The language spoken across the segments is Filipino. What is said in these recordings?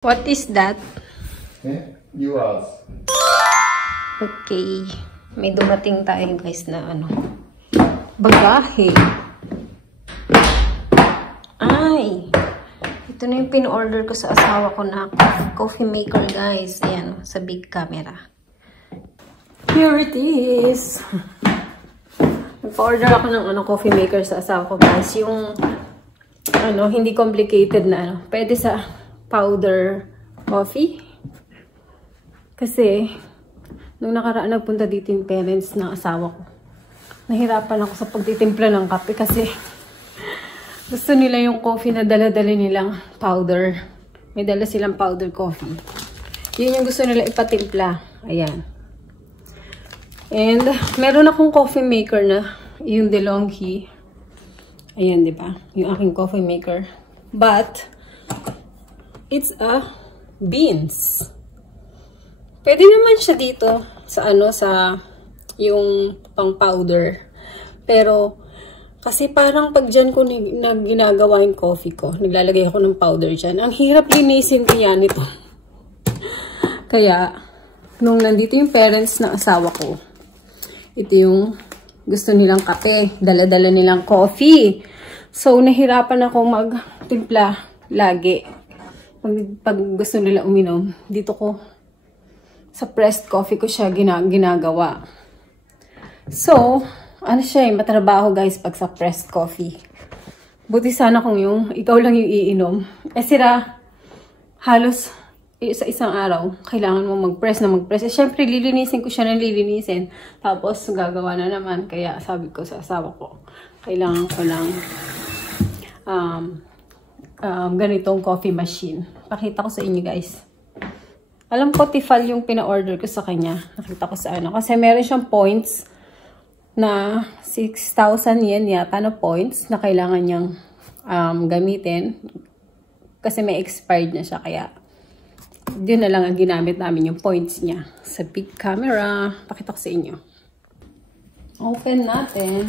What is that? You ask. Okay. May dumating tayo guys na ano. Bagahe. Ay. Ito na yung pin-order ko sa asawa ko na coffee maker guys. Ayan. Sa big camera. Here it is. Nagpa-order ako ng coffee maker sa asawa ko guys. Yung hindi complicated na pwede sa powder coffee. Kasi, nung nakaraan nagpunta dito yung parents ng asawa ko. Nahirapan ako sa pagtitimpla ng kape kasi gusto nila yung coffee na dala-dala nilang powder. May dala silang powder coffee. Yun yung gusto nila ipatimpla. Ayan. And, meron akong coffee maker na yung DeLonghi. Ayan, di ba? Yung aking coffee maker. But, it's a beans. Pwede naman siya dito sa sa yung pang powder. Pero kasi parang pag dyan ko ginagawa yung coffee ko, naglalagay ako ng powder dyan. Ang hirap linisin ko yan ito. Kaya nung nandito yung parents ng asawa ko, ito yung gusto nilang kape, dala-dala nilang coffee. So nahirapan ako magtimpla lagi. Pag gusto nila uminom, dito ko sa pressed coffee ko siya ginagawa. So, siya matrabaho guys pag sa pressed coffee. Buti sana kung ikaw lang yung iinom. Sira, halos sa isang araw, kailangan mo mag-press na mag-press. Siyempre, lilinisin ko siya ng lilinisin. Tapos, gagawa na naman. Kaya sabi ko sa asawa ko, kailangan ko lang ganitong coffee machine. Pakita ko sa inyo guys. Alam ko Tifal yung pina-order ko sa kanya. Nakita ko sa kasi meron siyang points na 6,000 yen yata na points na kailangan niyang gamitin. Kasi may expired na siya. Kaya yun na lang ang ginamit namin yung points niya. Sa big camera. Pakita ko sa inyo. Open natin.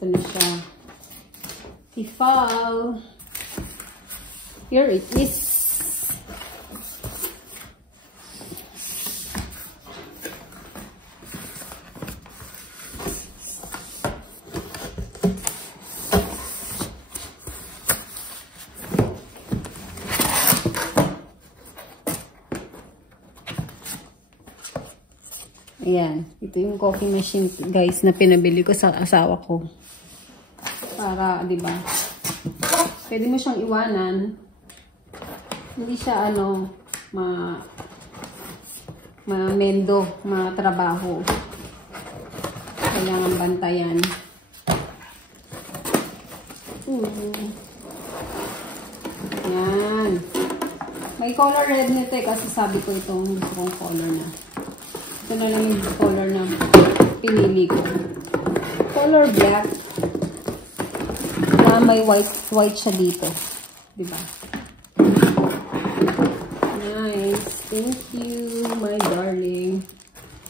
Ito na siya. Tifal. Here it is. Ayan. Ito yung coffee machine guys na pinabili ko sa asawa ko. Para, di ba? Pwede mo siyang iwanan. Hindi siya mendo, matrabaho. Kailangan bantayan. Ayan. May color red nito kasi sabi ko itong gusto kong color na. Ito na lang yung color na pinili ko. Color black. Na may white siya dito. Diba? Nice. Thank you, my darling.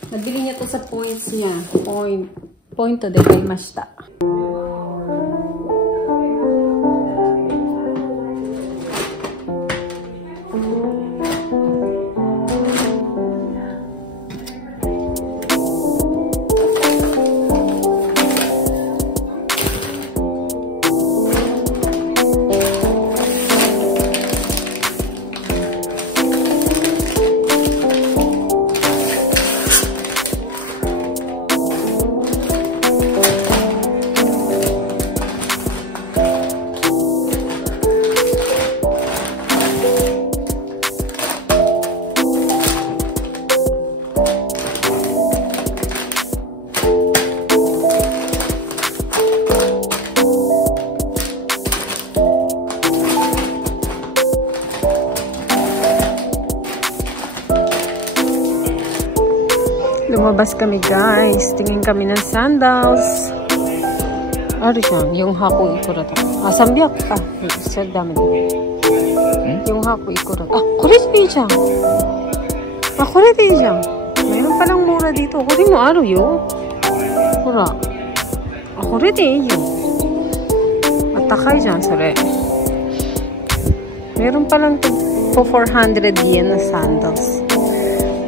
Nabili niya to sa points niya. Point to the mashita. Lumabas kami guys. Tingin kami ng sandals. Ari siya, yung haku ikurata. Sambiak ka. Sir dami. Yung haku ikurata. Kore de ii jan. Kore de ii jan. Mayroon palang mura dito. Kore mo aru yo. Hora. これでいいよ。高いじゃん、それ。Meron palang po 400 yen na sandals.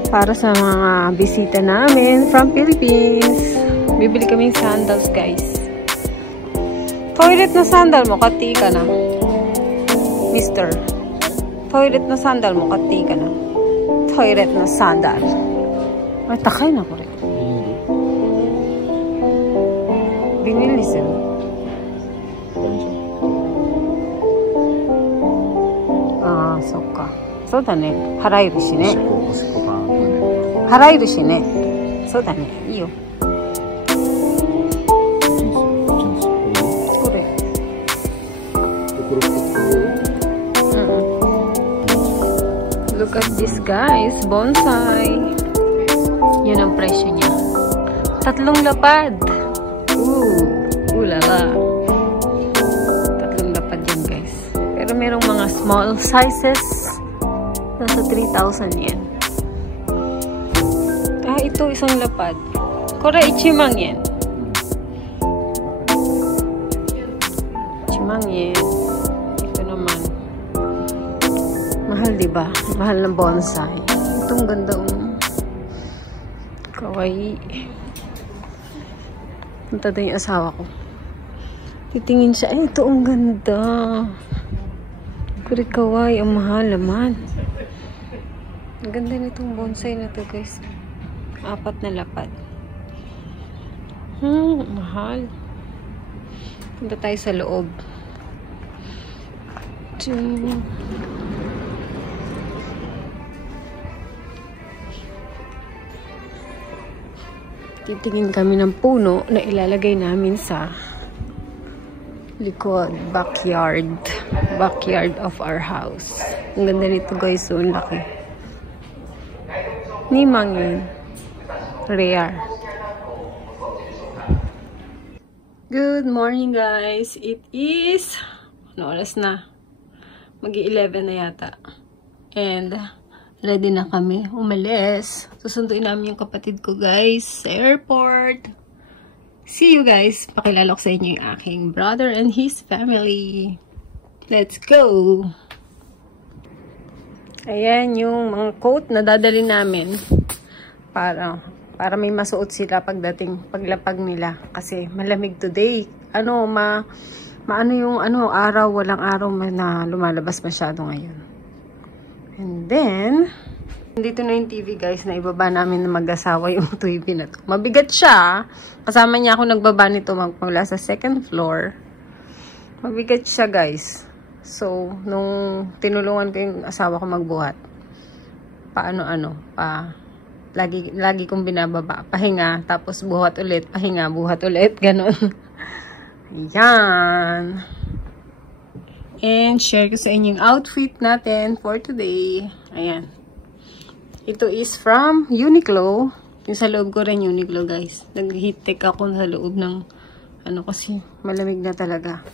Para sa mga bisita namin from Philippines. Bibili kaming sandals, guys. Toilet na sandal mo, kati ka na. Mister. Toilet na sandal mo, kati ka na. Toilet na sandal. Ay, takay na ko rin. Binili sila. Ah, so ka. So da ne. Haraeru shi ne. Haraeru shi ne. So da ne. Ii yo. Kore. Look at this, guys. Bonsai. Yun ang presyo niya. 3 lapad. Lala. 3 lapad yan, guys. Pero merong mga small sizes. Nasa 3,000 yen. Ah, ito isang lapad. Kore, 1,000 yen. 1,000 yen. Ito naman. Mahal, diba? Mahal ng bonsai. Itong ganda. Kawaii. Punta doon yung asawa ko. Titingin siya. Ay, ito ang ganda. Kuri kawaii. Ang mahal naman. Ang ganda nitong bonsai na to, guys. 4 na lapad. Mahal. Punta tayo sa loob. Titingin kami ng puno na ilalagay namin sa likod, backyard of our house. Ang ganda nito, guys. So, ang laki. Nimang yun. Rare. Good morning, guys. It is, ano oras na? Mag-11 na yata. And ready na kami umalis. Susunduin namin yung kapatid ko, guys, sa airport. See you, guys. Pakilala ko sa inyo yung aking brother and his family. Let's go! Ayan yung mga coat na dadali namin para may masuot sila paglapag nila. Kasi malamig today. Maano yung araw, walang araw na lumalabas masyado ngayon. And then, dito na yung TV, guys, na ibaba namin na mag-asawa yung TV na to. Mabigat siya. Kasama niya ako nagbaba nito magmula sa 2nd floor. Mabigat siya, guys. So, nung tinulungan ko yung asawa ko magbuhat, lagi kong binababa. Pahinga, tapos buhat ulit. Pahinga, buhat ulit. Ganon. Yan. And share ko sa inyo yung outfit natin for today. Ayan. Ito is from Uniqlo. Yung sa loob ko rin Uniqlo, guys. Nag-heat tech ako sa loob ng kasi malamig na talaga.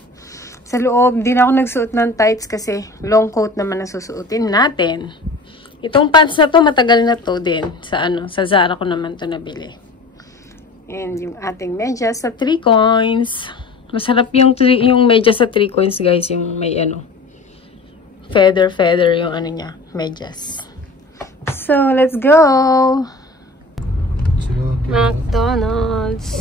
Sa loob, di na ako nagsuot ng tights kasi long coat naman na susuotin natin. Itong pants na to, matagal na to din. Sa Zara ko naman to nabili. And yung ating medyas sa 3 coins. Masarap yung medyas sa 3 coins, guys. Yung may feather yung niya, medyas. So, let's go! McDonald's.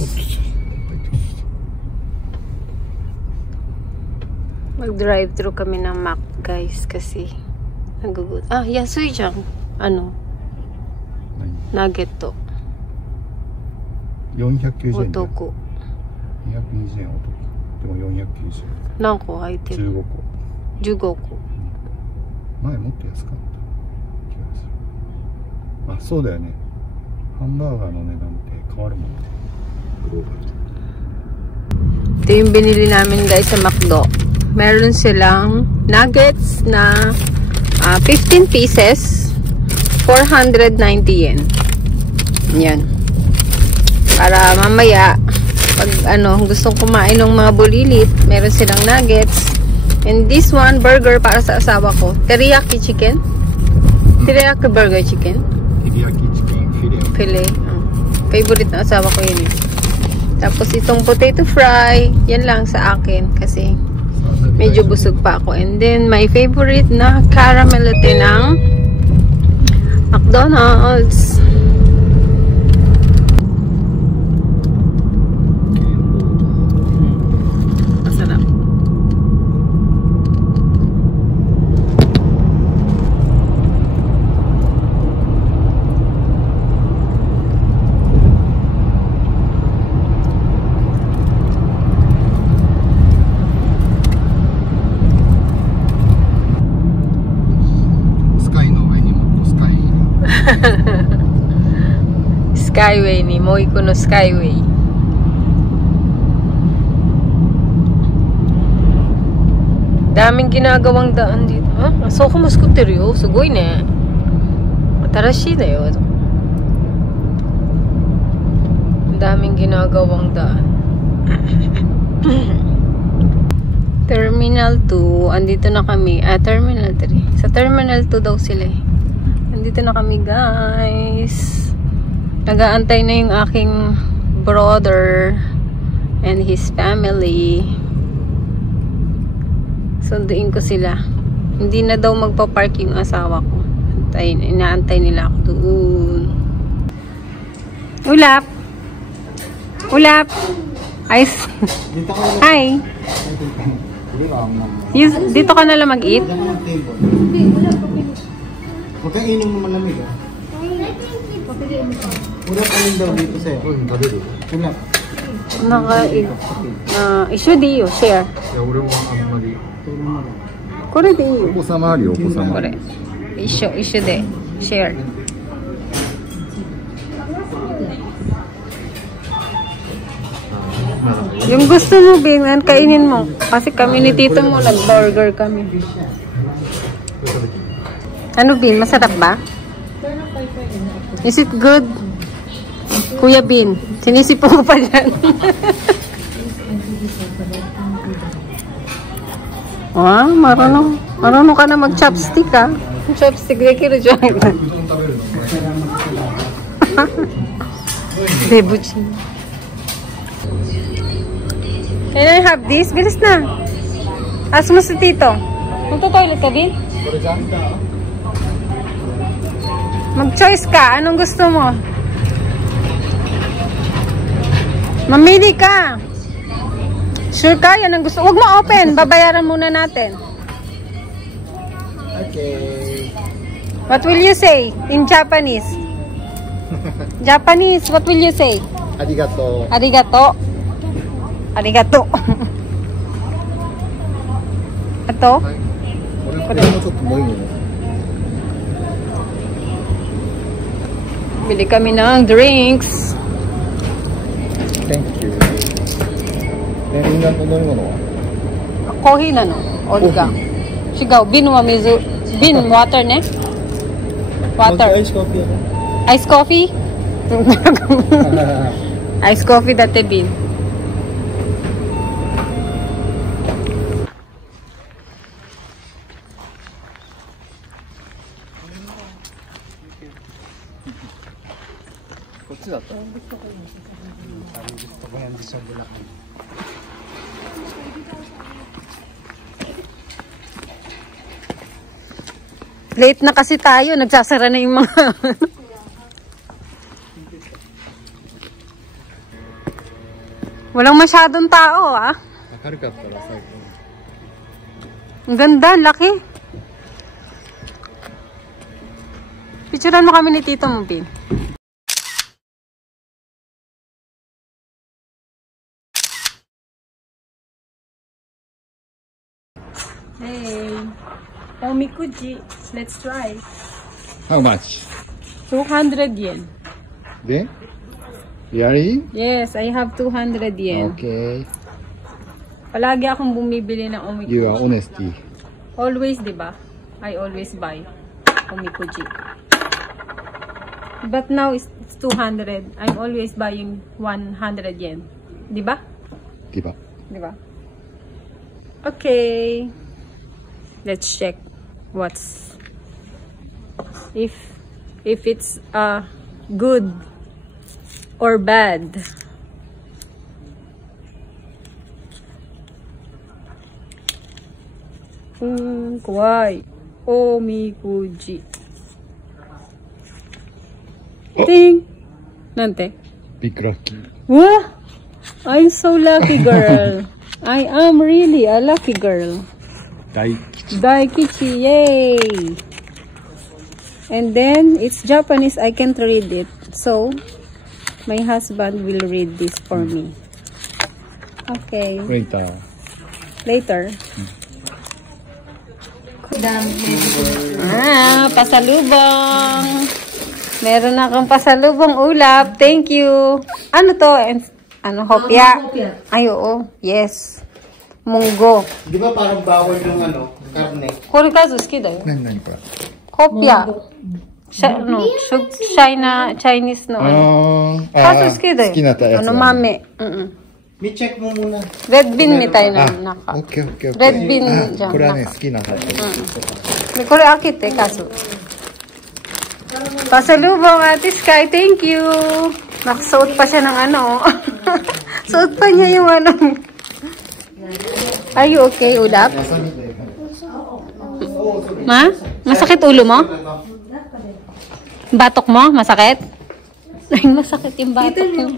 Mag-drive-thru kami ng Mac, guys, kasi nagugut. Yasui dyan. Nugget to. 490円。男。220円お得。でも490円。何個入ってる？ 15個。前もっと安かった気がする。そうだよね。ハンバーガーの値段って変わるもんね。グローバル。Ito yung binili namin, guys, sa McDo. Meron silang nuggets na 15 pieces, 490 yen. Yan. Para mamaya, pag gustong kumain ng mga bulilit, meron silang nuggets. And this one, burger para sa asawa ko. Teriyaki chicken. Teriyaki burger chicken. Teriyaki chicken filet. Filet. Favorite na asawa ko yun eh. Tapos itong potato fry, yan lang sa akin kasi medyo busog pa ako. And then my favorite na caramel latte ng McDonald's. Masarap. Skyway ni Moiko no Skyway. Daming ginagawang daan dito. Ha? Asoko mo scooter yo. Sugoi ne. Matarashi da yo. Daming ginagawang daan. Terminal 2. Andito na kami. Terminal 3. Sa Terminal 2 daw sila eh. Andito na kami guys. Nagaantay na yung aking brother and his family. Sunduin ko sila. Hindi na daw magpa-park yung asawa ko. Inaantay nila ako doon. Ulap! Ulap! Hi! Dito ka nalang mag-eat? Huwag kang inom mo malamig ah. Ulap alin daw dito sa'yo? Ulap. Issue di yo, share. Kore de iyo. お子様あるよ、お子様。これ。一緒で、share. Yung gusto mo, Bing, kainin mo. Kasi kami ni Tito mo, nag-burger kami. Ano, Bin? Masarap ba? Is it good? Kuya Bin, sinisipo ko pa dyan. Marunong ka na mag-chopstick ha. Chopstick de kiro dyan. Debuchi. Can I have this? Bilis na. Ask mo si Tito. Magto-toilet ka, Bin? Mag-choice ka. Anong gusto mo? Mamili ka. Sure ka? Yan ang gusto. Huwag mo open. Babayaran muna natin. Okay. What will you say in Japanese? Japanese, what will you say? Arigato. Arigato. Arigato. Ito? Bili kami ng drinks. Thank you. Coffee na no? Origa. Shigaw, bin wa mizu. Bin water ne? Water. Ice coffee. Ice coffee? Ice coffee dati bin. Late na kasi tayo, nagsasara na yung mga walang masyadong tao ah. Ang ganda, laki. Picturean mo kami ni Tito mo, Bin. Hey, omikuji. Let's try. How much? 200 yen. De? Really? Yes, I have 200 yen. Okay. Palagi akong bumibili ng omikuji. You are honesty. Always, di ba? I always buy omikuji. But now it's 200. I'm always buying 100 yen. Di ba? Diba? Di ba? Okay. Let's check what's if it's good or bad. Kawaii. Omikuji. Ting! Nante? Big lucky. What? I'm so lucky, girl. I am really a lucky girl. Daikichi, yay! And then, it's Japanese, I can't read it. So, my husband will read this for me. Okay. Later. Pasalubong. Meron akong pasalubong ulap. Thank you. Ano to? Hopya? Ay, oo. Yes. Munggo. Di ba parang bawal yung karne? Kore kazu suki da yo. Nani ko? Hopya. Chinese no. Kazu suki da yo. Mame. Mi-check mo muna. Red bean mitai na naka. Okay. Red bean dyan. これはね、好きなタイプ。これ開けて、kaso. Pasalubong, Ate Sky. Thank you. Nakasuot pa siya ng Suot pa niya yung Are you okay, Ulap? Ma? Masakit ulo mo? Batok mo? Masakit? Ay, masakit yung batok mo.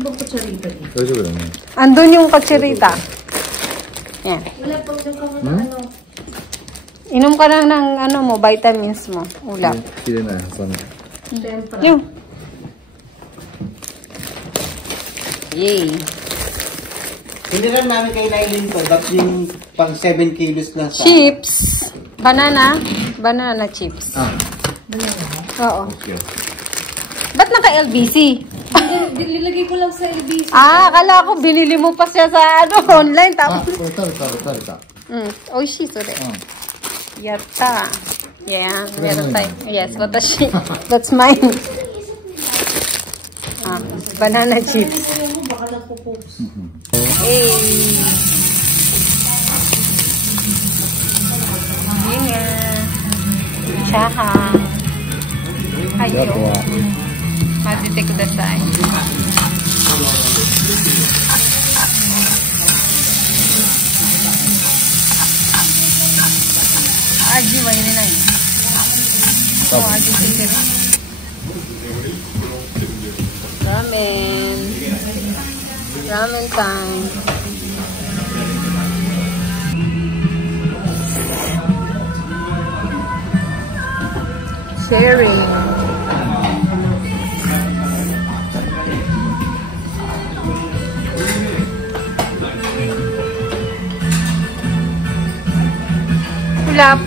Andun yung kutsirita. Yan. Inom ka lang ng vitamins mo. Ulap. Yung. Yay. Hindi lang namin kay Lailin to. Ba't yung pang 7 kilos lang sa... Chips. Banana. Banana chips. Oo. Okay. Ba't naka-LBC? Nilagay ko lang sa LBC. Akala ko binili mo pa siya sa online. Tapos... これ食べた。おいしいそれ。やったー。Yeah, meron tayo. Yes, watashi. That's mine. Banana chips. Hey. Chaha. Ayo. Mazite kudasai. Aji wa irenai. Aji tsukeru. Ramen. Ramen time. Sharing. Ulap.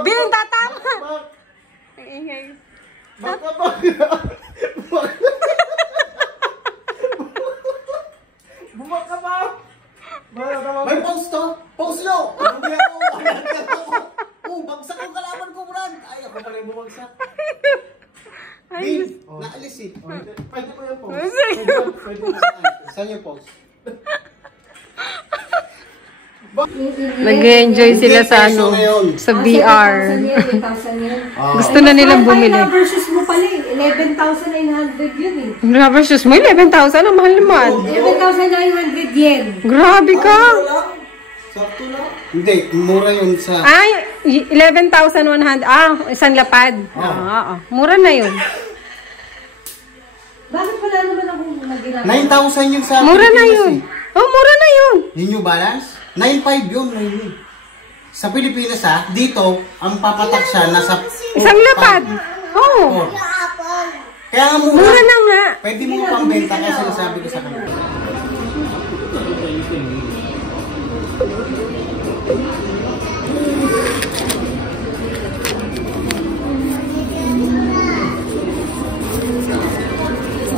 Bilang tatang. Ingay. Bumak ka ba? May pause to? Pause nyo! Hindi ako. Bagsak ang kalaban ko muna. Ay, ako pala yung bumagsak. Babe, naalis eh. Pwede mo yung pause. Pwede mo. Saan yung pause? Nag-enjoy sila sa sa VR. Gusto na nilang bumili. Rubber shoes mo pala eh. 11,900 yun eh. Rubber shoes mo? 11,000? Ang mahal naman. 11,900 yen. Grabe ka. Sakto lang. Hindi, mura yun sa... Ay, 11,100. Isang lapad. Oo. Mura na yun. Bakit wala naman akong nag-ginagawa? 9,000 yun sa... Mura na yun. Mura na yun. Yung New Balance? 9,500 yun. Sa Pilipinas dito, ang papatak siya nasa... Isang lapad. Oo. Kaya nga Mura na nga. Pwede mo pang benta kaya sinasabi ko sa kanila.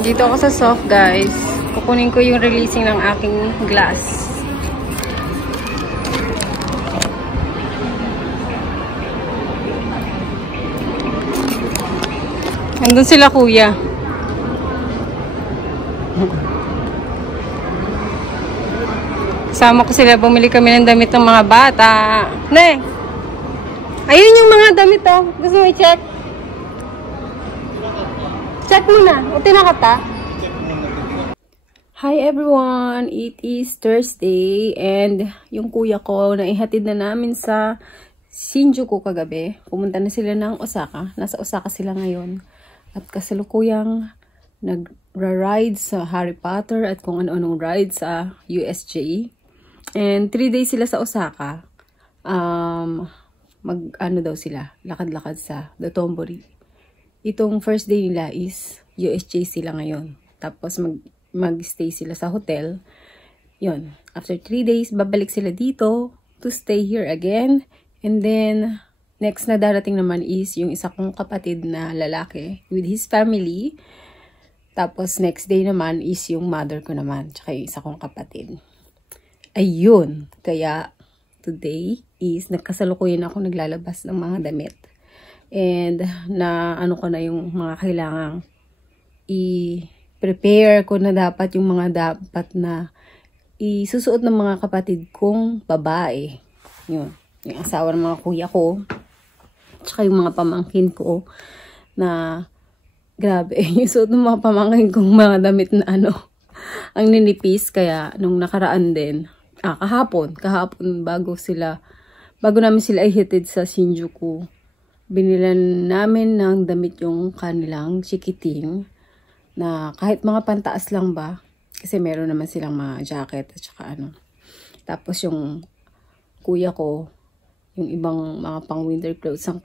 Dito ako sa soft, guys. Kukunin ko yung releasing ng aking glass. Andun sila, kuya. Kasama ko sila. Bumili kami ng damit ng mga bata. Ne! Ayun yung mga damit, oh. Gusto mo i-check? Check mo na. Uti na ka ta. Hi everyone! It is Thursday and yung kuya ko naihatid na namin sa Shinjuku kagabi. Pumunta na sila ng Osaka. Nasa Osaka sila ngayon. At kasalukuyang nagra-ride sa Harry Potter at kung ano-anong ride sa USJ. And 3 days sila sa Osaka. Mag-ano daw sila, lakad-lakad sa Dotonbori. Itong first day nila is USJ sila ngayon. Tapos mag-stay sila sa hotel. Yun. After 3 days, babalik sila dito to stay here again. And then, next na darating naman is yung isa kong kapatid na lalaki with his family. Tapos, next day naman is yung mother ko naman. Tsaka yung isa kong kapatid. Ayun. Kaya, today is nagkasalukuyan ako naglalabas ng mga damit. And, na ano ko na yung mga kailangang prepare ko na dapat yung mga dapat na isusuot ng mga kapatid kong babae. Yun. Yung asawa ng mga kuya ko. Tsaka yung mga pamangkin ko na grabe. Yung suot ng mga pamangkin kong mga damit na ano. Ang ninipis. Kaya nung nakaraan din. Kahapon bago namin sila ihatid sa Shinjuku. Binilan namin ng damit yung kanilang chikiting. Na kahit mga pantaas lang ba, kasi meron naman silang mga jacket at saka ano. Tapos yung kuya ko, yung ibang mga pang winter clothes ang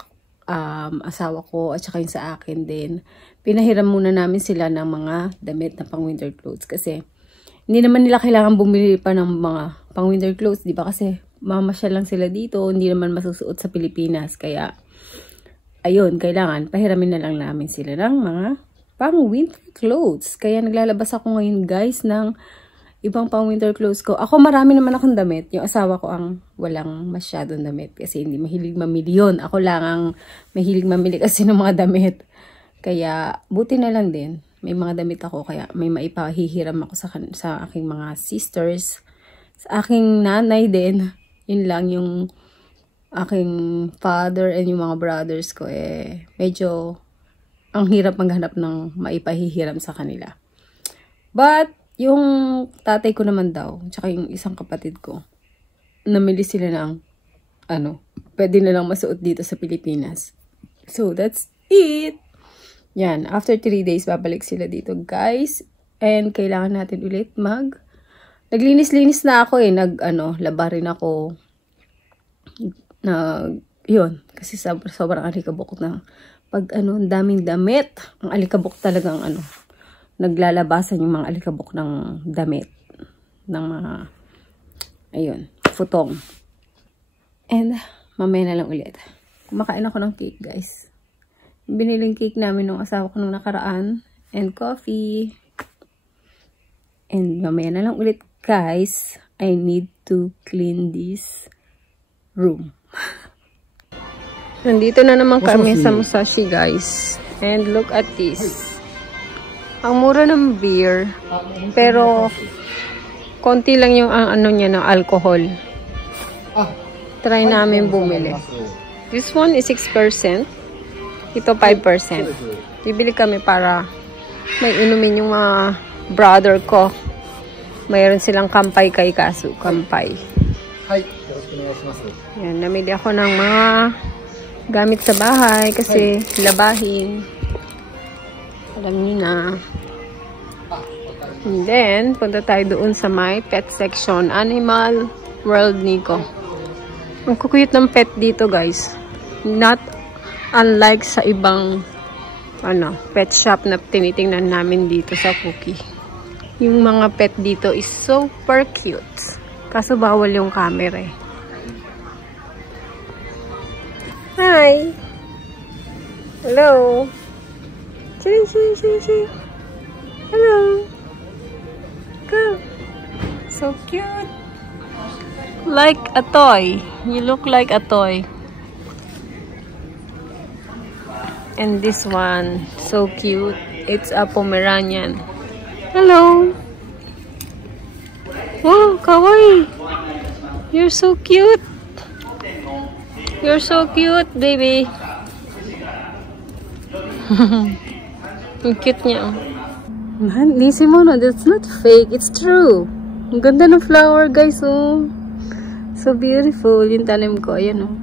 asawa ko at saka yung sa akin din. Pinahiram muna namin sila ng mga damit na pang winter clothes kasi hindi naman nila kailangan bumili pa ng mga pang winter clothes, di ba? Kasi mamasyal lang sila dito, hindi naman masusuot sa Pilipinas. Kaya, ayun, kailangan pahiramin na lang namin sila ng mga pang winter clothes. Kaya naglalabas ako ngayon guys ng ibang pang winter clothes ko. Ako marami naman akong damit. Yung asawa ko ang walang masyadong damit kasi hindi mahilig mamili yun. Ako lang ang mahilig mamili kasi ng mga damit. Kaya buti na lang din. May mga damit ako kaya may maipahihiram ako sa aking mga sisters. Sa aking nanay din. Yun lang yung aking father and yung mga brothers ko medyo ang hirap maghanap ng maipahihiram sa kanila. But, yung tatay ko naman daw, tsaka yung isang kapatid ko, namili sila ng, pwede na lang masuot dito sa Pilipinas. So, that's it! Yan, after 3 days, babalik sila dito, guys. And, kailangan natin ulit naglinis-linis na ako laba rin ako. Yun, kasi sobrang alikabok na pag ang daming damit, ang alikabok talagang naglalabasan yung mga alikabok ng damit ng mga futong. And mamaya na lang ulit kumakain ako ng cake guys. Biniling cake namin ng asawa ko nung nakaraan and coffee. And mamaya na lang ulit guys. I need to clean this room. Nandito na naman kami sa Musashi guys. And look at this. Ang mura ng beer. Pero konti lang yung niya ng alcohol. Try namin bumili. This one is 6%. Ito 5%. Bibili kami para may inumin yung mga brother ko. Mayroon silang kampay kay Kasu. Kampay. Yan, namili ako ng mga gamit sa bahay kasi labahin. Alam niyo na. And then, punta tayo doon sa my pet section. Animal World Nico. Ang kukuyot ng pet dito, guys. Not unlike sa ibang pet shop na tinitingnan namin dito sa Cookie. Yung mga pet dito is super cute. Kaso bawal yung camera eh. Hi! Hello! Chiri. Hello! Come! So cute! Like a toy. You look like a toy. And this one, so cute. It's a Pomeranian. Hello! Wow, kawaii! You're so cute! You're so cute, baby! Ang cute niya. Man, Nisimono, that's not fake. It's true. Ang ganda ng flower, guys, oh. So beautiful. Yung tanim ko, ayan, oh.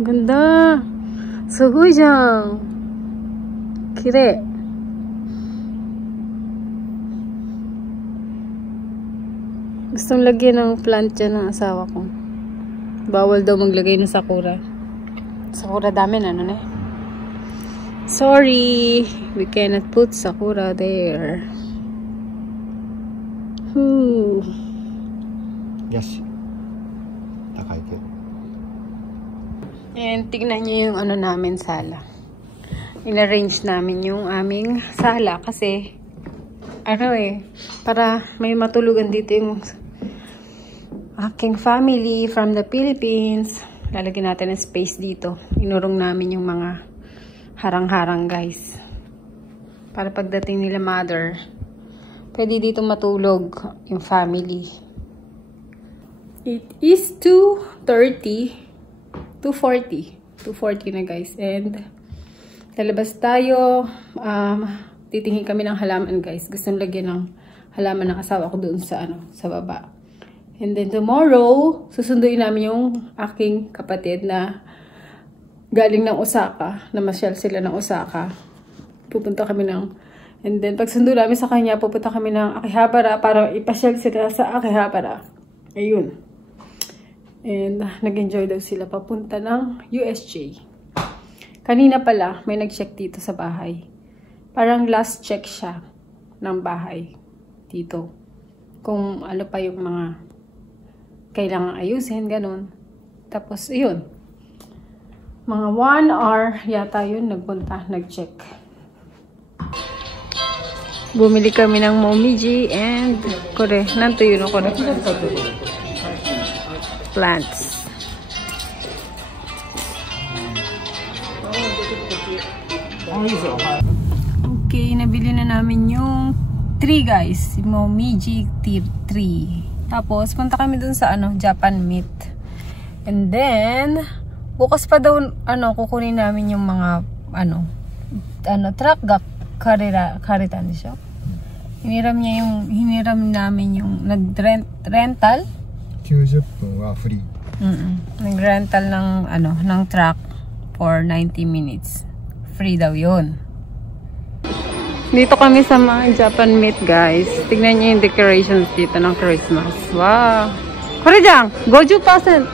Ang ganda. Sugoi jan. Kire. Gustong lagyan ng plant dyan ng asawa ko. Bawal daw maglagay ng sakura. Sakura dami na, ano na. Sorry, we cannot put sakura there. Yes. Takai ke. And tignan niyo yung ano namin sala. In-arrange namin yung aming sala kasi ano para may matulugan dito yung aking family from the Philippines. Lalagyan natin ng space dito. Inurong namin yung mga harang-harang, guys. Para pagdating nila mother, pwede dito matulog yung family. It is 2:40 na, guys. And lalabas tayo. Titingin kami ng halaman, guys. Gustong lagyan ng halaman ng asawa ko doon sa sa baba. And then tomorrow, susunduin namin yung aking kapatid na galing ng Osaka, namasyal sila ng Osaka. Pupunta kami and then pag sundo namin sa kanya, pupunta kami ng Akihabara para ipasyal sila sa Akihabara. Ayun. And nag-enjoy daw sila papunta ng USJ. Kanina pala, may nag-check dito sa bahay. Parang last check siya ng bahay dito. Kung ano pa yung mga kailangan ayusin, ganun. Tapos, ayun. Mga 1 hour yata yun nagpunta, nag-check. Bumili kami ng momiji and kore, nanto yun ako plants. Okay, nabili na namin yung tree, guys. Momiji tree. Tapos, punta kami dun sa Japan Meat. And then, bukas pa daw, kukunin namin yung mga, truck ga karitan siya. Hiniram namin yung nag-rental. 90分は free. Nag-rental ng truck for 90 minutes. Free daw yun. Dito kami sa mga Japan Meat, guys. Tignan niyo yung decorations dito ng Christmas. Wow! Kore dyan! 50%!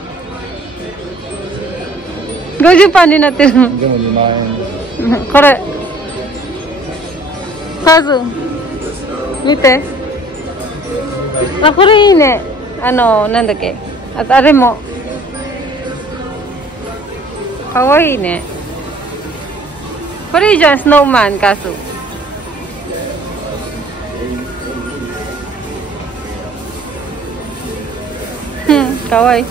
50% になってる。でも2万円。これ。数。見て。あ、これいいね。なんだっけ。あと、あれも。かわいいね。これいいじゃん、スノーマン、数。かわいい。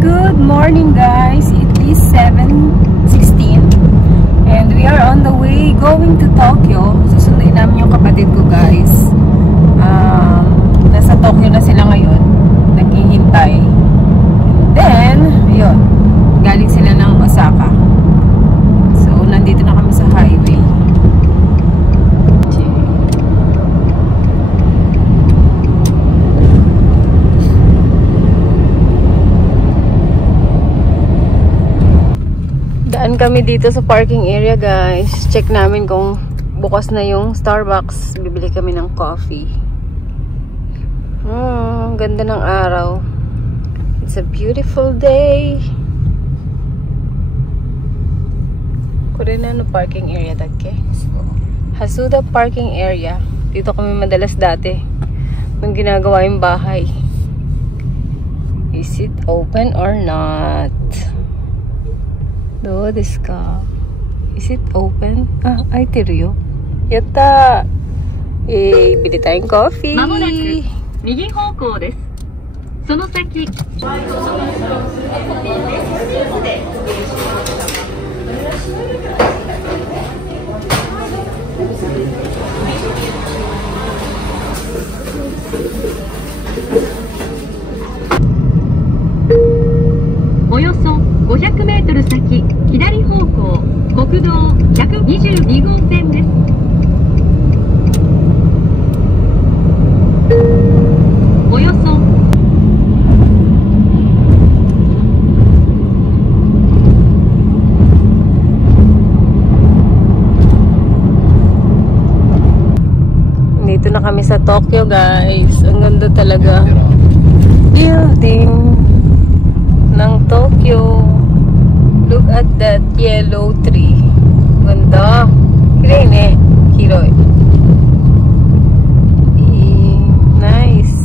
Good morning, guys. It is 7:16 and we are on the way going to Tokyo. Susunduin namin yung kapatid ko, guys. Nasa Tokyo na sila ngayon. Naghihintay. And then, ayun. Galing sila ng Osaka. So, nandito na kami sa highway. Daan kami dito sa parking area, guys. Check namin kung bukas na yung Starbucks. Bibili kami ng coffee. Ganda ng araw. It's a beautiful day. Kore na parking area dake? Hasuda parking area. Dito kami madalas dati nung ginagawa yung bahay. Is it open or not? Do this ka? Is it open? Ah, aiteru yo. Yatta! Bili tayong coffee. まもなく右方向です。その先。およそ500メートル先、左方向、国道122号線です。na kami sa Tokyo, guys. Ang ganda talaga. Building ng Tokyo. Look at that yellow tree. Ganda. Kirei ne. Hiroi. Nice.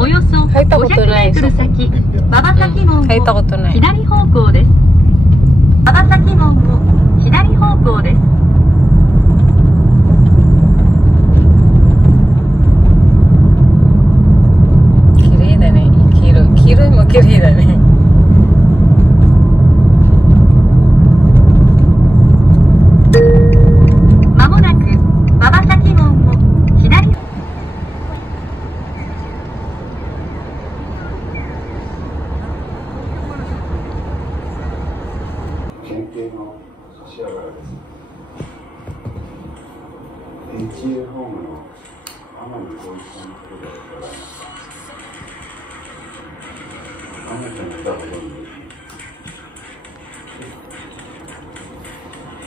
およそ入ったことない。 500 メートル先、馬場崎門を入ったことない。左方向です。馬場崎門を左方向です。綺麗だね。黄色いも綺麗だね。まもなく馬場崎門を左。県警の柏原です。HA ホームの天海光一さんのことでございます。天海さんの歌をご存知ですね。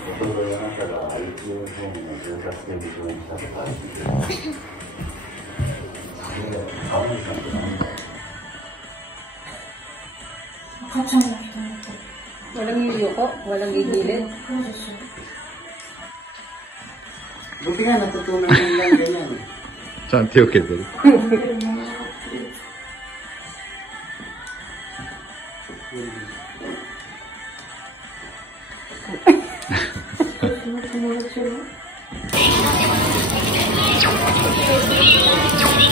おとといあなたが HA ホームの警察犬に共演したことあるんですけど、天海さんって何だろう。 Walang yuyuko, walang gigilid. Buti nga, natutunan lang lang ganyan. ちゃんと手を受けてる。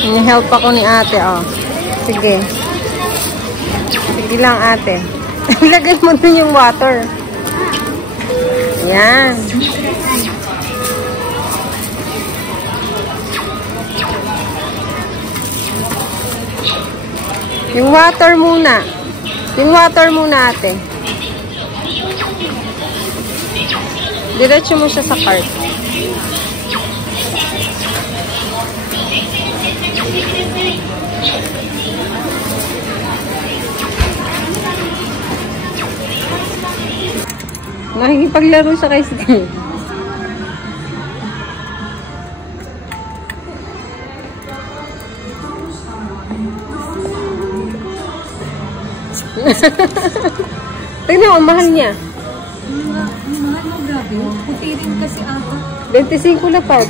Ni-help ako ni ate, oh. Sige. Sige lang, ate. Ilagay mo dun yung water. Yan. Yung water muna. Yung water muna, ate. Diretso mo siya sa cart. Nakikipaglaro siya kay Steve. Tignan mo, mahal niya. Mahal mo, grabe. Puti rin kasi ata. 25 lapad.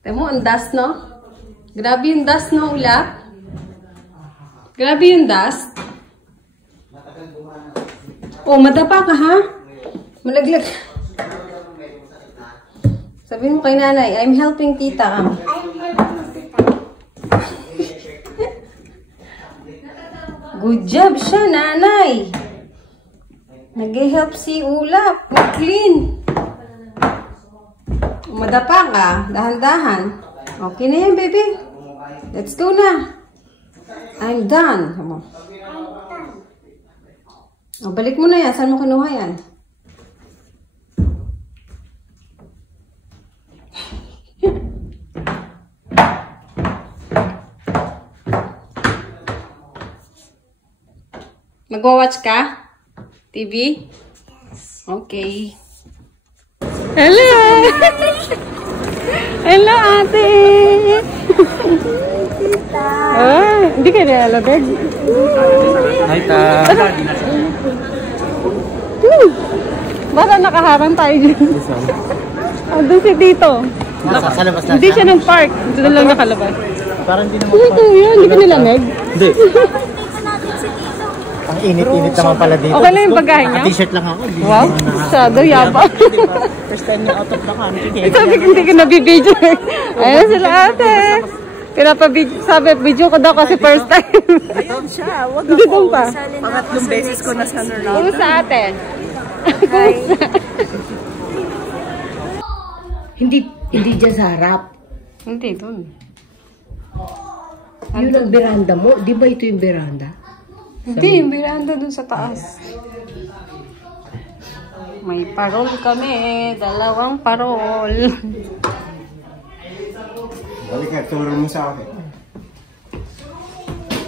Tignan mo, ang dust, no? Grabe yung dust, no, ulap? Grabe yung dust. Oh, madapa ka, ha? Malaglag. Sabihin mo kay nanay, I'm helping tita. Good job siya, nanay. Nag-help si Ulap. Mag-clean. Madapa ka. Dahan-dahan. Okay na yan, baby. Let's go na. I'm done. O, balik mo na yan. Saan mo kinuha yan? Magwa-watch ka? TV? Okay. Hello! Hello, ate! Hindi ka nilalabig. Hi, ta. Baka nakaharang tayo dyan. Doon si Tito. Sa labas na Hindi siya ng park. Doon lang nakalabas. Parang hindi naman. Ito yun, hindi ka nilamig. Hindi. Ang init-init naman pala dito. Okay lang yung bagahe niya? T-shirt lang ako. Wow, masyado yabang. First time na out of the country. Sabi ko hindi ko nabibidyo. Ayun sila ate. Sabi, video ko daw kasi first time. Ayun siya. Wag Hindi doon pa. Pangatlong beses ko na sa Norlando. Kung sa ate. Hindi dyan sa harap. Hindi, doon. Yun ang veranda mo. Di ba ito yung veranda? Hindi, yung veranda doon sa taas. May parol kami. 2 parol. Balik nga, turo mo sa akin.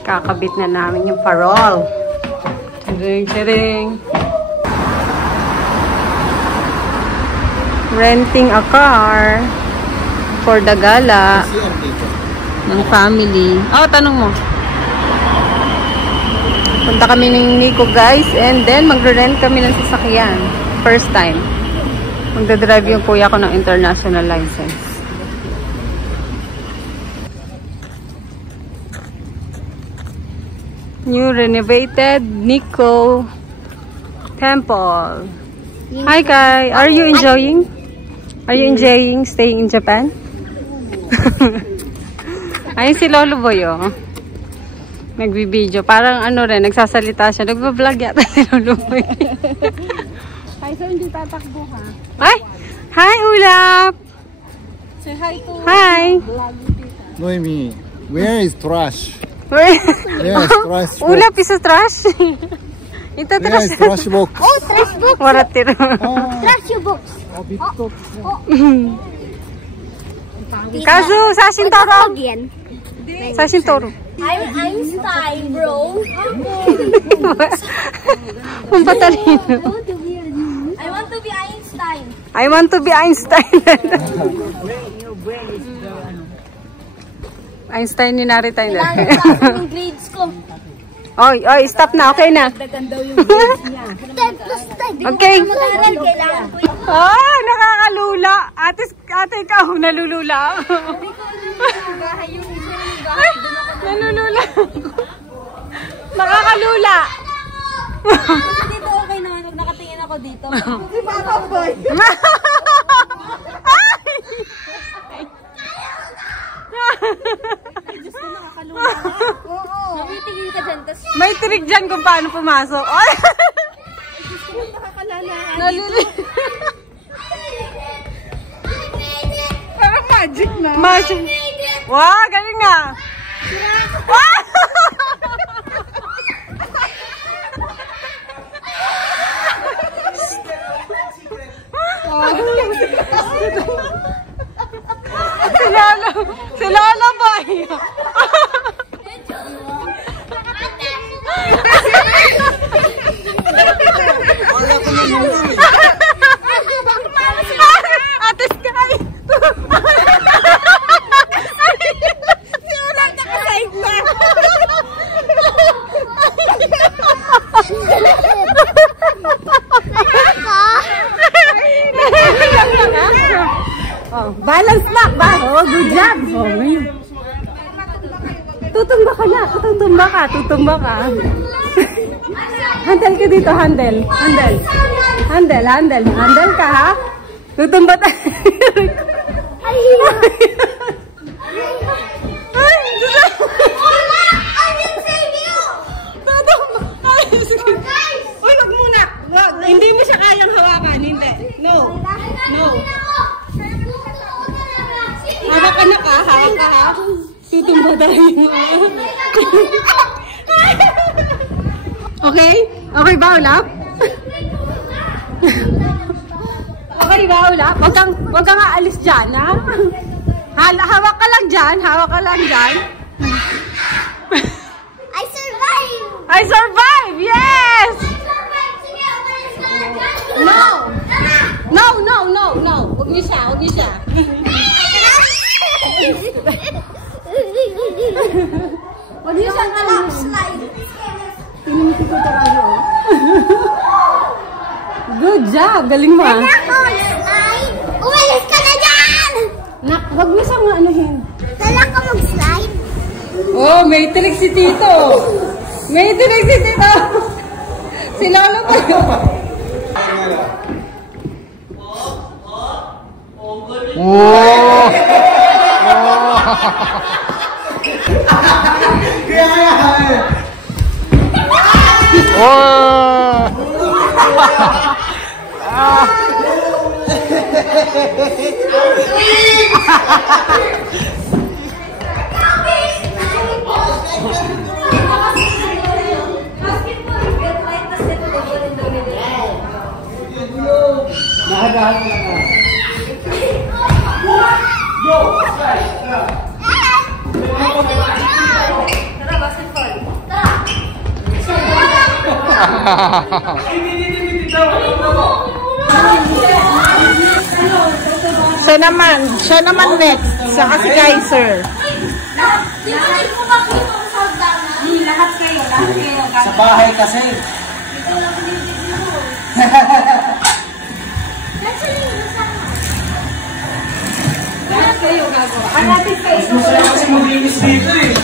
Kakabit na namin yung parol. Tiring, tiring. Renting a car for the gala ng family. Oh, tanong mo. Punta kami ng Nico, guys, and then magre-rent kami ng sasakyan. First time. Magdadrive yung kuya ko ng international license. New renovated Nico Temple. Hi, Kai. Are you enjoying? Are you enjoying staying in Japan? Ayun si Lolo Boy, oh. Nagbibideo. Parang ano rin, nagsasalita siya. Nagbablog yata si Lolo Boy. Ay, so hindi tatakbo ha? Ay! Hi, Ulap! Say hi to Hi! Noemi, where is trash? Where? Yes, trash box. Ulap is a trash. Ito Where trash. is trash box? Oh, trash box! Maratiro. Trash box! Kazu, Sashin Toro. Again. Sashin Toro. I'm Einstein, bro. Ang patalino. I want to be Einstein. I want to be Einstein. Einstein ni Narita yun. Yung grades ko. Oy, oy, stop na. Okay na. 10 plus 10. Okay. Mag-aaral, kailangan ko yun. Ah, nakakalula. Ate, ikaw, nalulula. Nalulula. Nakakalula. Dito okay naman, pag nakatingin ako dito. Diyos ko, nakakalula ka. Oo. Nabitigil ka dyan, tas... May trick dyan kung paano pumasok. Ay! Diyos ko, nakakalala. Nalili. Parang magic na. Magic. Wow, galing nga. Wow! Si Lolo Boy. Ate Sky. Si Ulan nakaside na. Oh, balance na ba? Oh, good job. Oh, ngayon. Tutumba ka na. Tutumba ka. Tutumba ka. Handle ka dito. Handle. Handle. Handle. Handle. Handle ka, ha? Tutumba tayo. Ay! Uy, wag muna. Hindi mo siya kayang hawakan. Hindi. No. No. Hawak ka na ka. Hawak ka, ha? Tutumba tayo. Okay? Okay ba, Ulap? Okay ba, Ulap? Wag kang aalis dyan, ha? Hawak ka lang dyan. Hawak ka lang dyan. I survived! I survived! Yes! No! No, no, no, no. Huwag niyo siya, huwag niyo siya. Huwag niyo siya kalap. Pinimisi ko talaga. Good job! Galing mo, ah. Umalis ka na dyan! Nak, huwag mo siyang anuhin. Dala ka mag-slide? Oh, may trick si Tito. May trick si Tito. Si Lolo pa yun. Oh! Siya naman next. Saka si Kaiser. Lahat kayo. Sa bahay kasi. Lahat kayo gagawa. Ang atis kayo. Gusto na kasi maglinis dito eh.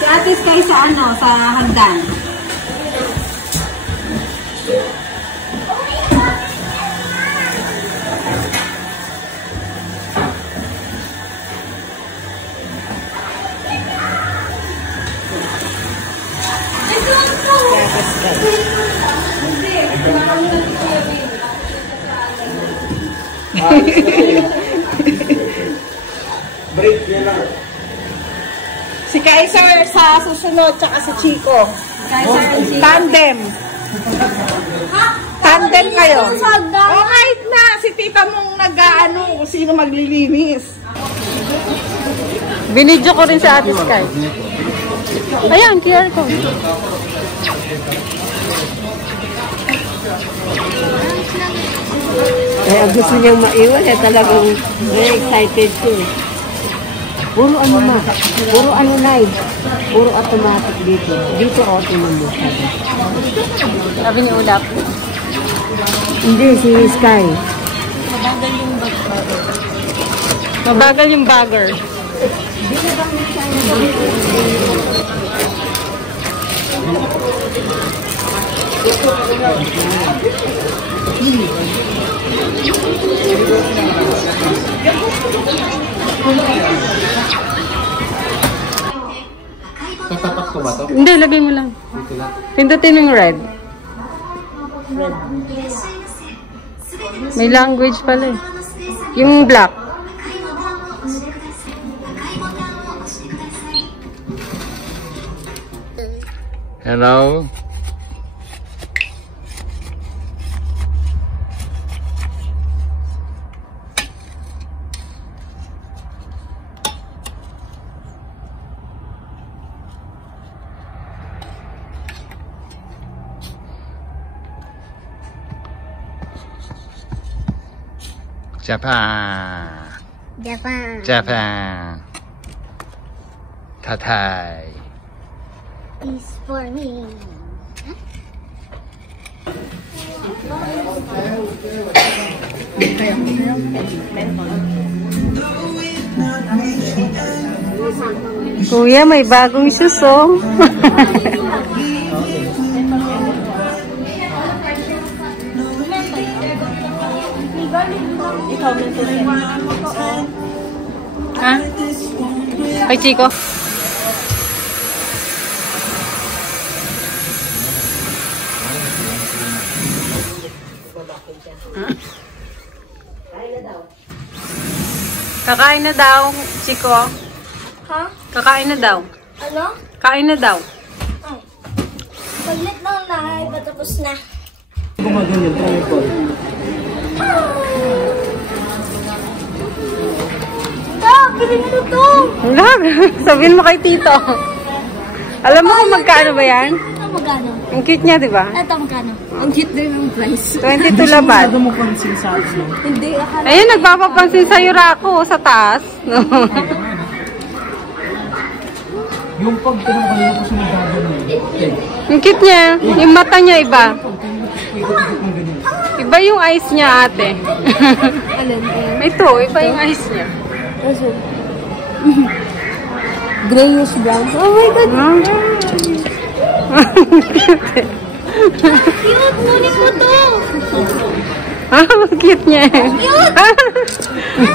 Si atis kayo sa ano? Sa hagdan. Break niya lang. Si Kaiser sa susunod, tsaka si Chico. Tandem. Tandem kayo. Oh, kahit na. Si tita mong nag-ano, kung sino maglilinis. Binidyo ko rin sa atis kayo. Ayan, QR code. Kaya gusto niyang maiwan eh, talagang very excited ko eh. Puro ano live. Puro automatic dito. Dito automatic. Sabi ni Ulap. Hindi, si Sky. Mabagal yung bagger. Tatapat ko ba to? Hindi, lagay mo lang. Pindutin yung red. May language pala eh. Yung black. Hello. Japan. Tatai. Is for me. Kuya, may bagong shoes oh. Ha? Ay, Chico. Kakain na daw, Chico. Ha? Kakain na daw. Ano? Kain na daw. Ay. Paglit na na, iba tapos na. Stop! Bilhin mo to! Lag, sabihin mo kay Tito. Alam mo kung magkano ba yan? Ito magkano? Ang cute niya, di ba? Ito magkano? Ang cute din ng price. 22 labad. Hindi, akala. Ayun, nagpapapansin sa'yo Rako sa taas. No? Yung pag pinanggalan ko sa mga Ang cute niya. Yung mata niya iba. Iba yung eyes niya, ate. Alin? Ito, iba yung eyes niya. Grayish brown. Oh my God! Cute! Ngunit mo to! Ah, cute niya.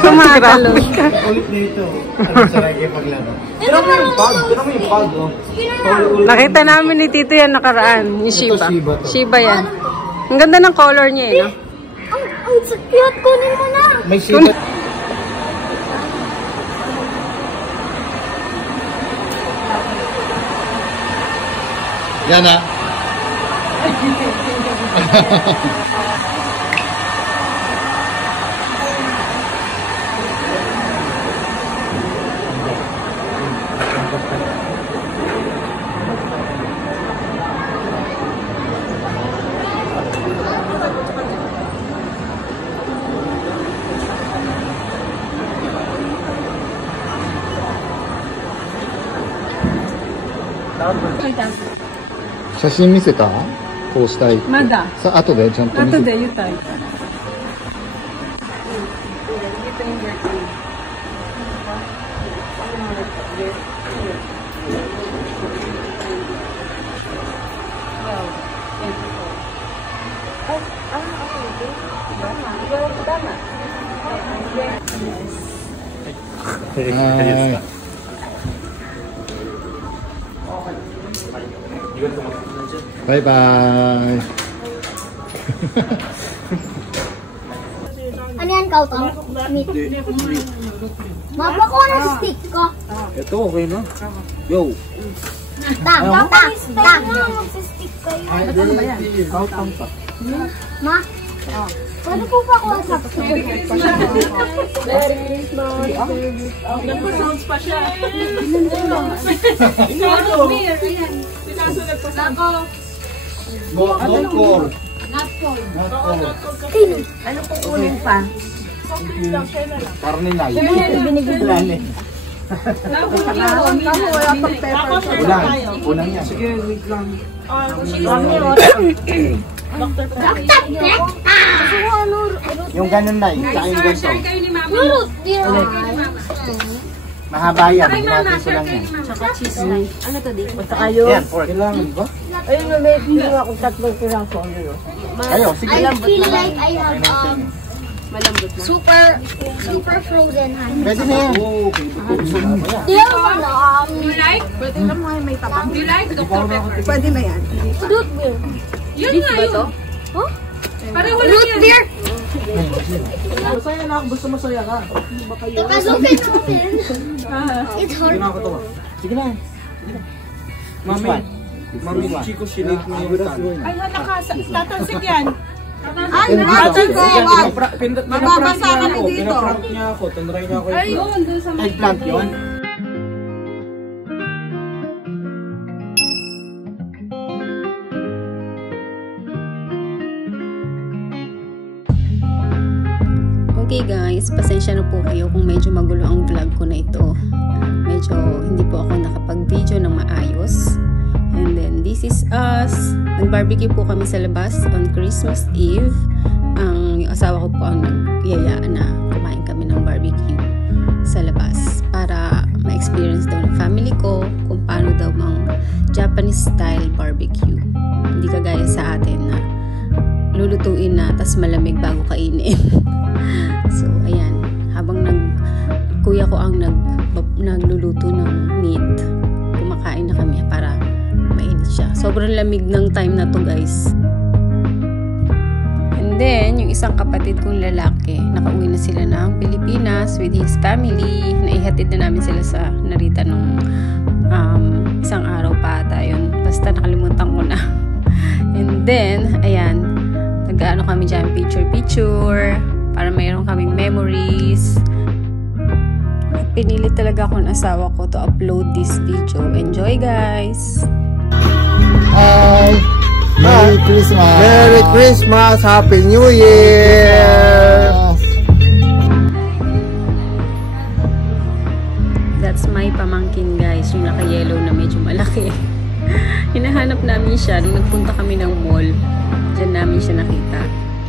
Kumakalo. ulit na ito. Ano sa lagi paglaro? Tira mo yung pag. Tira mo yung pag, oh. Nakita namin ni Tito yan nakaraan. Yung Shiba. Shiba to. Shiba yan. Ang ganda ng color niya eh, no? Ang cute! Kunin mo na! May sibat. Yan ah. 写真見せたこうしたいって。まだ。さ、後でちゃんと見せ後で言ったい。バイバーイ。 Ano yan, Kautang? Meat. Mapakuha ng stick ko. Ito, okay na. Yo. Ta. Mag-stick kayo. Kautang pa. Ma? Pwede po pa kuha sa stick. Nagpa-sounds pa siya. Not core. Ano po kunin pa? Karne na. Unang yan. Sige, wait lang. Yung ganun na, yung ganito. Lulot. Mahaba yan, natin ko lang yan. Ano to di? Basta kayo. Yan, pork. Kailangan ba? Ayun na may pino ako 3 piraso. Kayo, sige. I feel like I have super frozen hands. Pwede na yan. Okay. Di ako na. Pwede lang may tapang. Pwede na yan. Root beer. Yun nga yun. Huh? Pareho lang Root yan. beer. Masaya na ako. Basta masaya ka. Because okay natin. It's hard. Sige na. Mami. Mami, Chico, sinake mo yung tan. Ay, halakasa. Tatalsik yan. Ay, tatalsik ko. Mababasa kami dito. Pinaprank niya ako. Tanray niya ako. Ayun, doon sa may Eggplant yun. Okay guys, pasensya na po kayo kung medyo magulo ang vlog ko na ito. Medyo hindi po ako nakapag-video ng maayos. And then this is us. Nag-barbecue po kami sa labas on Christmas Eve. Yung asawa ko po ang nagyayaan na kumain kami ng barbecue sa labas para ma-experience daw ng family ko kung paano daw mang Japanese style barbecue. Hindi kagaya sa atin na lulutuin na tas malamig bago kainin. So ayan, habang kuya ko ang nagluluto ng meat, kumakain na kami para mainit siya. Sobrang lamig ng time na to guys. And then yung isang kapatid kong lalaki, nakauwi na sila ng Pilipinas with his family. Naihatid na namin sila sa Narita nung isang araw pa ata yun. Basta nakalimutan ko na. And then ayan, nag-ano kami dyan, picture para mayroon kaming memories. At pinili talaga ako ng asawa ko to upload this video. Enjoy guys! Hi! Merry Christmas! Merry Christmas! Happy New Year! That's my pamangkin guys, yung naka-yellow na medyo malaki. Hinahanap namin siya nung nagpunta kami ng mall. Diyan namin siya nakita.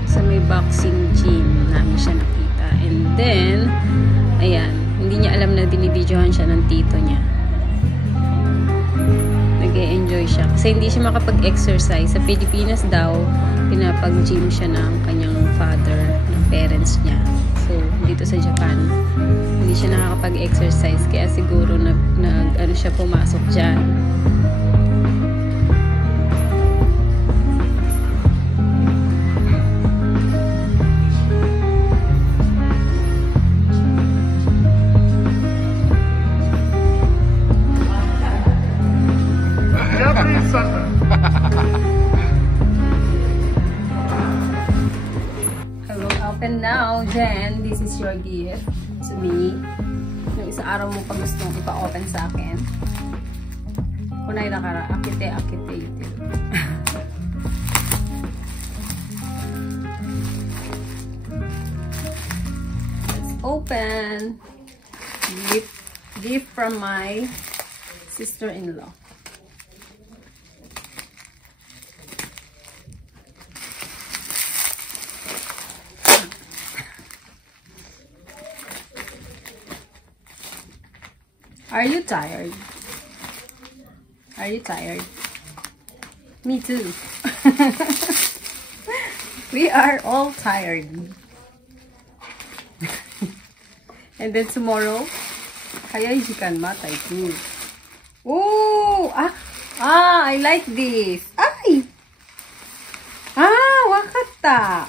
Sa may boxing gym namin siya nakita. And then, ayan, hindi niya alam na dinibidyohan siya ng tito niya. Nag-e-enjoy siya. Kasi hindi siya makapag-exercise. Sa Pilipinas daw, pinapag-gym siya ng kanyang father, ng parents niya. So, dito sa Japan, hindi siya nakakapag-exercise. Kaya siguro ano siya pumasok dyan. I will open now, Jen. This is your gift to me. Yung isa araw mo pa gustong ipa-open sa akin. Kunay na kara, akite ito. Let's open. Gift from my sister-in-law. Are you tired? Are you tired? Me too. We are all tired. And then tomorrow, hayai jikan mataiku. Oh, I like this. Ay! Wakatta.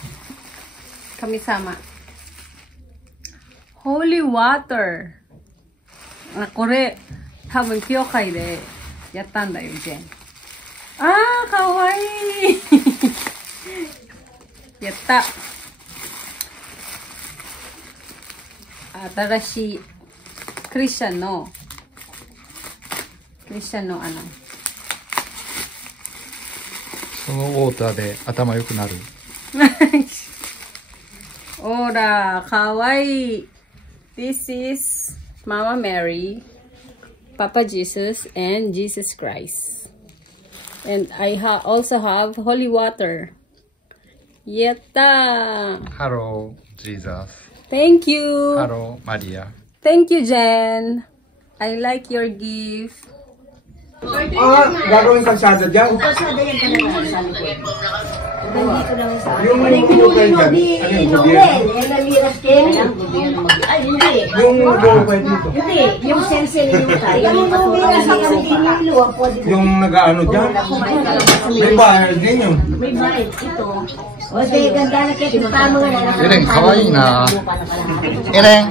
Kami-sama. Holy water. これ、多分、教会でやったんだよ、ジェン。かわいい。やった。新しい、クリスチャンのそのウォーターで頭良くなる。ほら、かわいい。This is Mama Mary, Papa Jesus, and Jesus Christ. And I also have holy water. Yatta! Hello, Jesus. Thank you. Hello, Maria. Thank you, Jen. I like your gift. Gagawin kalsada dyan? Kalsada yan kanina sa likod. Nandito lang sa Yung pinupay dyan, ano yung gobyerno? Yan ang liras kayo. Ay, hindi. Yung pinupay dito? Hindi, yung sense yung tayo. Yung patuloy sa kanila. Yung nag-ano dyan? May bayad din yun. May bayad. Ito. O, sige, ganda na kayo. Tama nga na. Eren, kawaii na. Eren.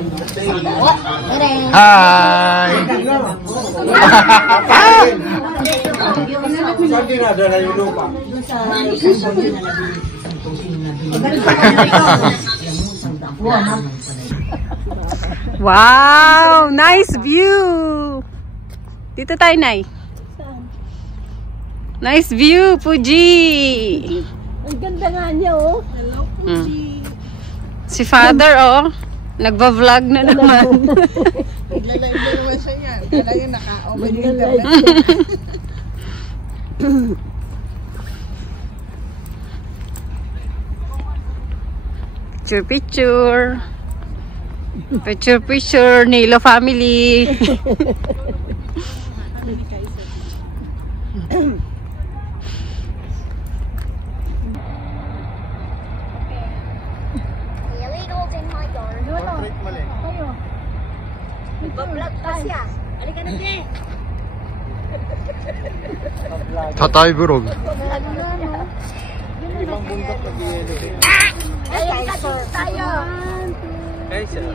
Eren. Hi. Saan dinadala yung lupa? Wow! Nice view! Dito tayo, Nay. Nice view, Fuji! Ang ganda nga niya, oh. Hello, Fuji. Si Father, oh. Nagba-vlog na naman. Nagla-live na naman siya yan. Kala yung naka-open yung internet. Picture. Picture, Nilo family. Illegals in my yard. Nagbablog pa siya. Halika na, Jay. Tatay vlog. Ibang bundok na biyelo. Ay, tayo. Ay, sir.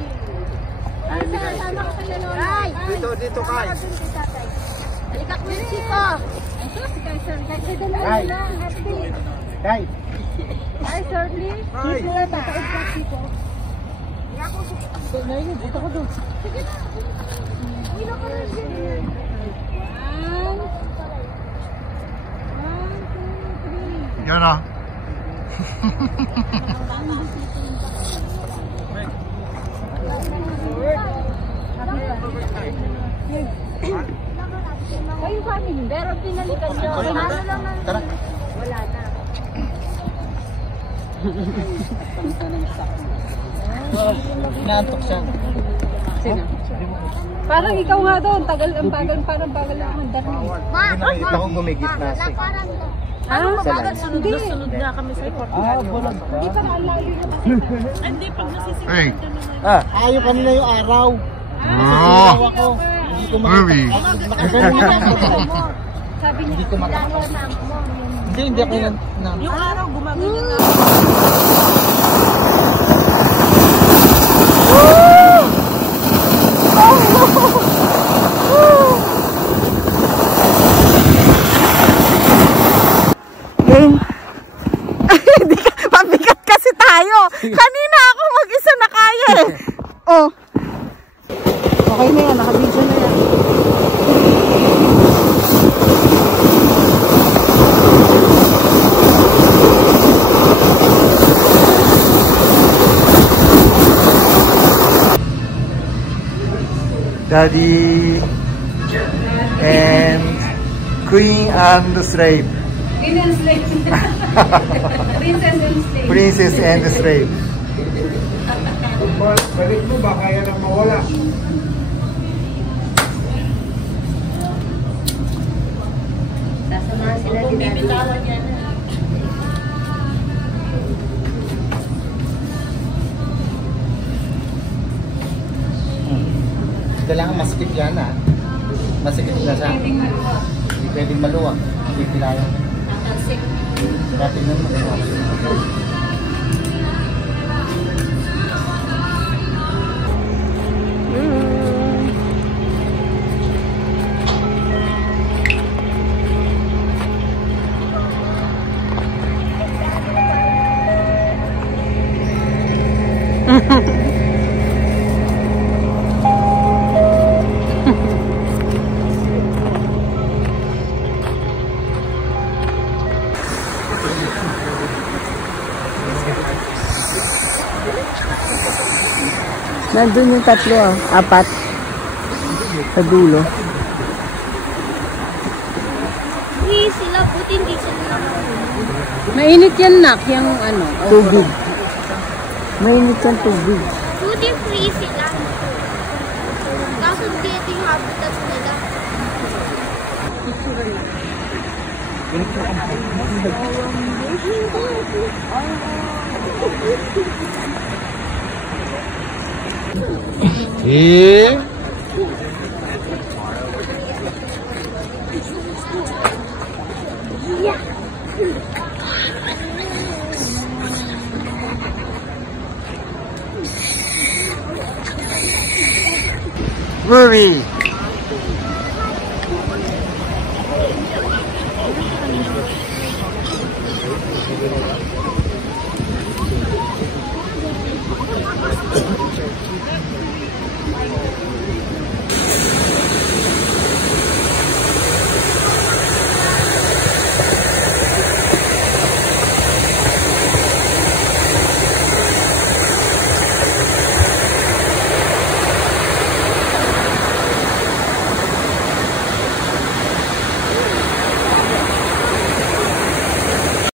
Dito, Kai. Halika, Kuya Chico. Kai. Kai. Hi, Shirley. Kai. Yan na. Kayo family. Pero pinalikan nyo. Ano lang ang... Tara. Wala na. Inaantok siya. Sino? Parang ikaw nga doon. Tagal ang bagal. Parang bagal lang ang dami. Nakita ko gumigit na siya. Sunod na kami sa report. Bulag. Hindi pa naalala na. Hindi, pag nasisigaw Hey. Ayaw kanina yung araw. Oh. Ako. Hindi ko Movie. Sabi niya, Hindi ko makakita. Hindi ako na. yung araw, gumaganyan na. Game. Mabigat kasi tayo. Kanina ako mag-isa na kaya eh. Oh. Okay na yan. Nakabidyo na yan. Daddy and Queen and Slave. Queen and slave. Princess and slave. Princess and Slave. Balik mo, baka yan ang mawala. sila Bumibitawan yan. Kailangan masikip yan ha. Masikip na siya. Hindi pwedeng maluwag. Hindi kailangan. Dati nun maluwag. Nandun yung tatlo, apat. Sa dulo. Free sila, buti hindi sila. Mainit yan, nak. Yung ano. Tubig. Mainit yung tubig. Buti free sila. Kaso dito yung habitat nila. Movie.